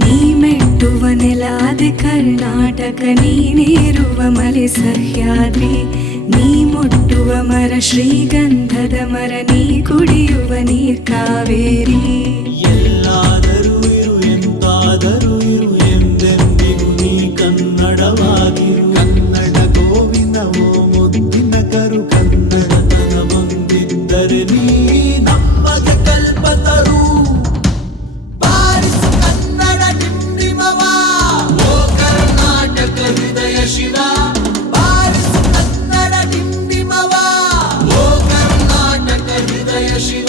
ನೀ ಮೆಟ್ಟುವ ನೆಲಾದೆ ಕರ್ನಾಟಕ, ನೀನೇರುವ ಮಲೆ ಸಹ್ಯಾದ್ರಿ, ನೀ ಮುಟ್ಟುವ ಮರ ಶ್ರೀಗಂಧದ ಮರ, ನೀ ಕುಡಿಯುವ ನೀರ್ ಕಾವೇರಿ. ಎಲ್ಲಾದರೂ ಇರು ಎಂತಾದರೂ ಇರು ಎಂದೆಂದಿಗೂ ನೀ ಕನ್ನಡವಾಗಿರು. ಕನ್ನಡ ಗೋವಿನವೋ ಮುದ್ದಿನ ಕರು, ಕನ್ನಡತನ ಬಂದಿದ್ದರೆ ನೀ ನಮಗೆ ಕಲ್ಪತರು. ಬಾರಿಸು ಕನ್ನಡ ಡಿಂಡಿಮವ, ಓ ಕರ್ನಾಟಕ ಹೃದಯ ಶಿವ. ಬಾರಿಸು ಕನ್ನಡ ಡಿಂಡಿಮವ, ಓ ಕರ್ನಾಟಕ ಹೃದಯ ಶಿವ.